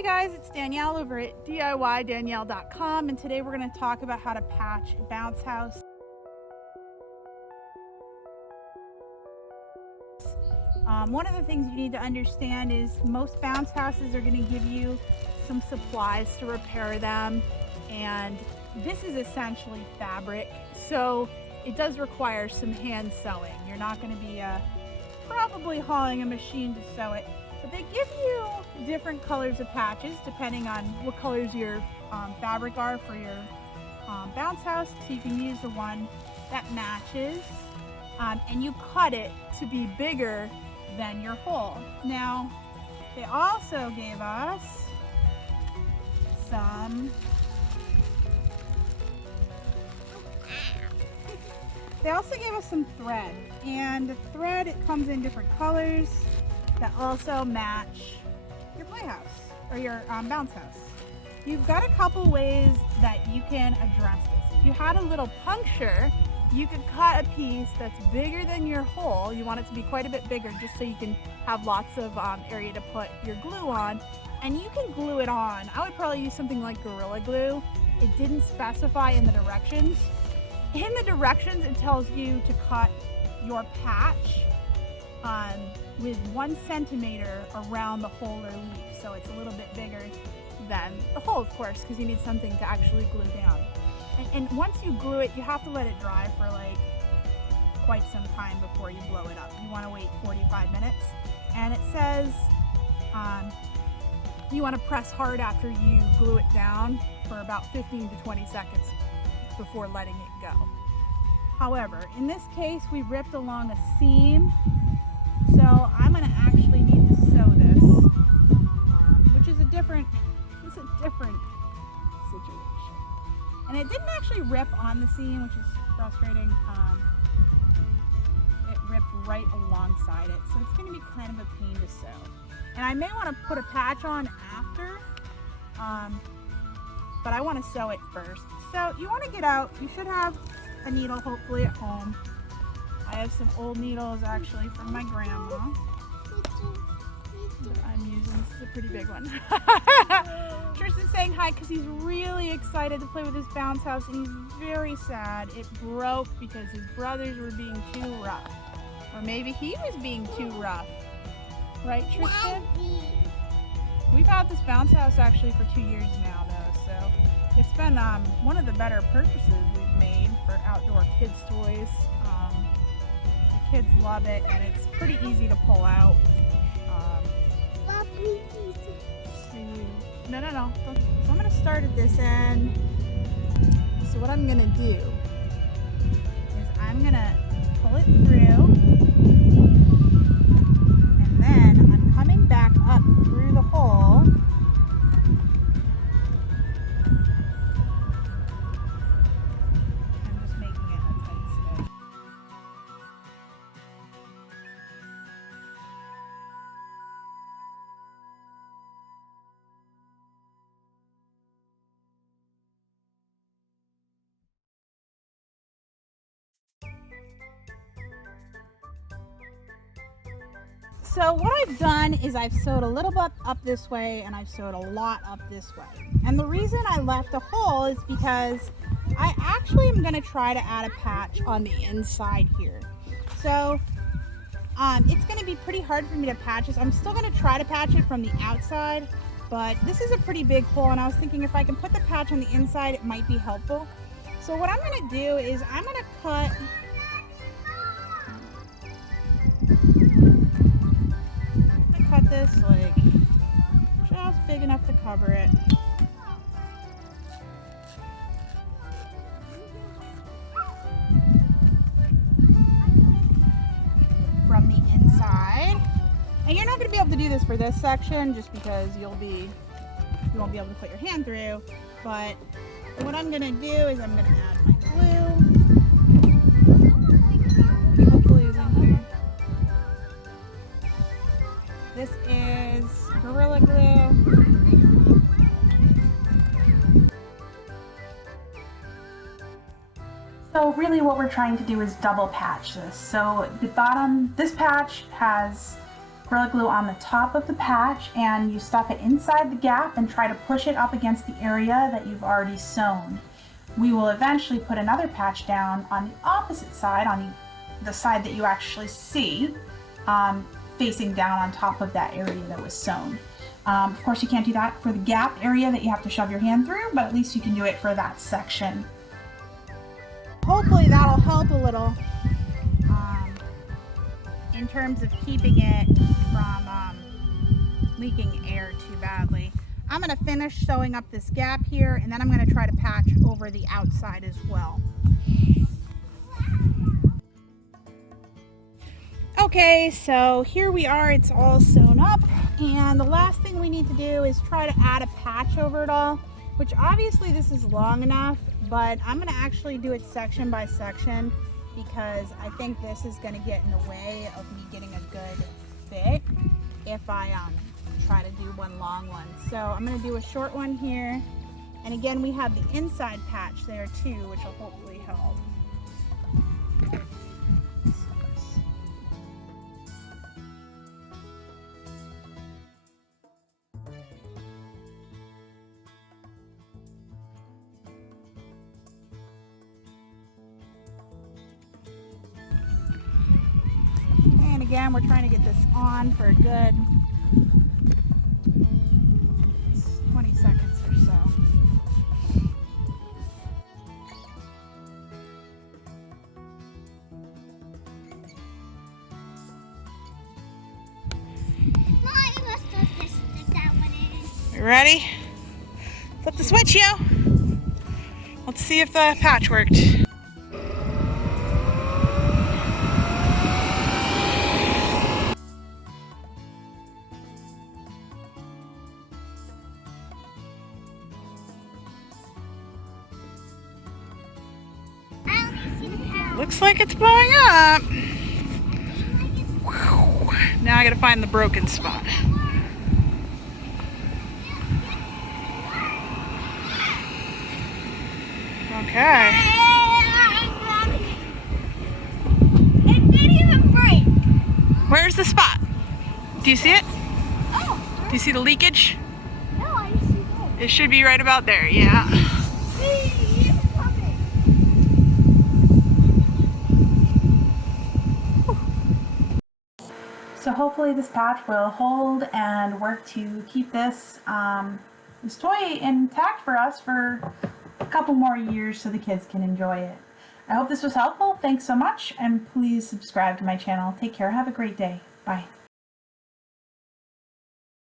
Hey guys, it's Danielle over at DIYDanielle.com, and today we're going to talk about how to patch a bounce house. One of the things you need to understand is most bounce houses are going to give you some supplies to repair them, and this is essentially fabric, so it does require some hand sewing. You're not going to be probably hauling a machine to sew it, but they give you different colors of patches depending on what colors your fabric are for your bounce house, so you can use the one that matches, and you cut it to be bigger than your hole. Now, they also gave us some thread, and the thread, it comes in different colors that also match your playhouse or your bounce house. You've got a couple ways that you can address this. If you had a little puncture, you could cut a piece that's bigger than your hole. You want it to be quite a bit bigger just so you can have lots of area to put your glue on, and you can glue it on. I would probably use something like Gorilla Glue. It didn't specify in the directions. In the directions, it tells you to cut your patch with 1 centimeter around the hole or leaf, so it's a little bit bigger than the hole, of course, because you need something to actually glue down. And once you glue it, you have to let it dry for like quite some time before you blow it up. You want to wait 45 minutes, and it says you want to press hard after you glue it down for about 15 to 20 seconds before letting it go. However, in this case, we ripped along a seam, so I'm going to actually need to sew this, which is a different situation. And it didn't actually rip on the seam, which is frustrating. It ripped right alongside it, so it's going to be kind of a pain to sew. And I may want to put a patch on after, but I want to sew it first. So you want to get out, you should have a needle hopefully at home. I have some old needles actually from my grandma that I'm using. This is a pretty big one. Tristan's saying hi because he's really excited to play with his bounce house, and he's very sad. It broke because his brothers were being too rough. Or maybe he was being too rough. Right, Tristan? We've had this bounce house actually for 2 years now though, so it's been one of the better purchases we've made for outdoor kids' toys. The kids love it, and it's pretty easy to pull out. No. So I'm going to start at this end. So what I'm going to do is I'm going to pull it through, and then I'm coming back up through the hole. I'm just making it a tight stitch. So what I've done is I've sewed a little bit up this way, and I've sewed a lot up this way. And the reason I left a hole is because I actually am going to try to add a patch on the inside here. So it's going to be pretty hard for me to patch this. I'm still going to try to patch it from the outside, but this is a pretty big hole, and I was thinking if I can put the patch on the inside, it might be helpful. So what I'm going to do is I'm going to cut this like just big enough to cover it. From the inside. And you're not going to be able to do this for this section just because you won't be able to put your hand through, but what I'm going to do is I'm going to add my glue. This is Gorilla Glue. So really what we're trying to do is double patch this. So the bottom, this patch has Gorilla Glue on the top of the patch, and you stuff it inside the gap and try to push it up against the area that you've already sewn. We will eventually put another patch down on the opposite side, on the side that you actually see, facing down on top of that area that was sewn. Of course, you can't do that for the gap area that you have to shove your hand through, but at least you can do it for that section. Hopefully that'll help a little in terms of keeping it from leaking air too badly. I'm going to finish sewing up this gap here, and then I'm going to try to patch over the outside as well. Okay, so here we are, it's all sewn up, and the last thing we need to do is try to add a patch over it all, which obviously this is long enough, but I'm going to actually do it section by section because I think this is going to get in the way of me getting a good fit if I try to do one long one. So I'm going to do a short one here, and again we have the inside patch there too, which will hopefully help. And again, we're trying to get this on for a good 20 seconds or so. You ready? Flip the switch, yo. Let's see if the patch worked. Looks like it's blowing up. Whew. Now I gotta find the broken spot. Okay. It didn't even break. Where's the spot? Do you see it? Oh. Do you see the leakage? No, I see that. It should be right about there, yeah. So hopefully this patch will hold and work to keep this toy intact for us for a couple more years so the kids can enjoy it. I hope this was helpful. Thanks so much, and please subscribe to my channel. Take care. Have a great day. Bye.